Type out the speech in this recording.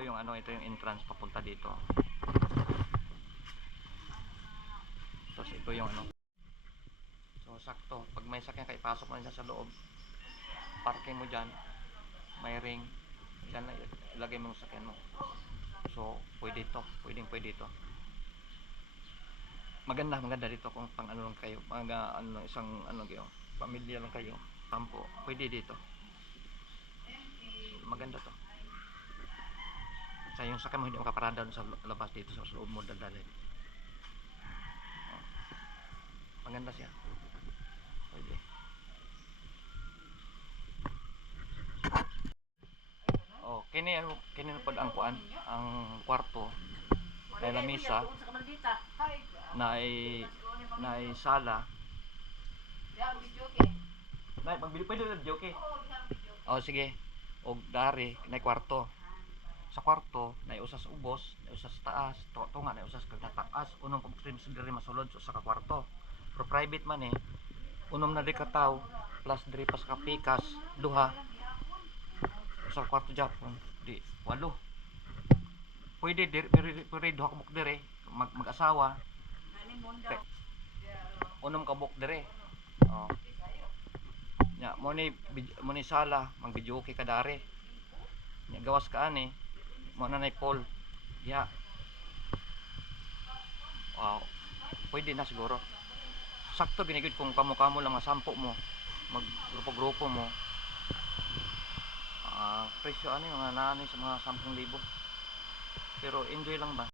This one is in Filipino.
ito yung entrance papunta dito. Tapos ito yung ano. So sakto, pag may sakyan ka, ipasok mo na dyan sa loob. Parking mo dyan, may ring. Dyan na ilagay mo yung sakyan mo. So pwede ito, pwede ito. Maganda dito kung pang ano lang kayo, pang isang ano kayo, pamilya lang kayo, sampo, pwede dito. Maganda to. Sa yung sakyan mo hindi makaparada sa labas dito sa loob mo dadalhin. Maganda siya. Pwede. Oh, kini pod ang kuan, ang kwarto. May lamisa. Na ay sala. Nay, magbili pwede na joke. Oh, sige. Og dari na kwarto. Sa kwarto na usas ubos, na usas taas, tunga na usas kag taas, unong stream sa diri masulod sa kwarto. Pero private man unom na di ka tawo plus diri pas ka pikas duha sa kwarto Japon di walo. Pwede diri duha ka buk diri mag-asawa. Unom ka buk diri. Oh. Nya mo ni sala mag video okay ka dari. Nya gawas ka ani mo na nay pool. Ya. Wow. Pwede na siguro. Sakto ginigid kung kamo-kamo lang masampo mo. Mag-grupo-grupo mo. Presyo ano yung mga nani sa mga 10,000. Pero enjoy lang ba?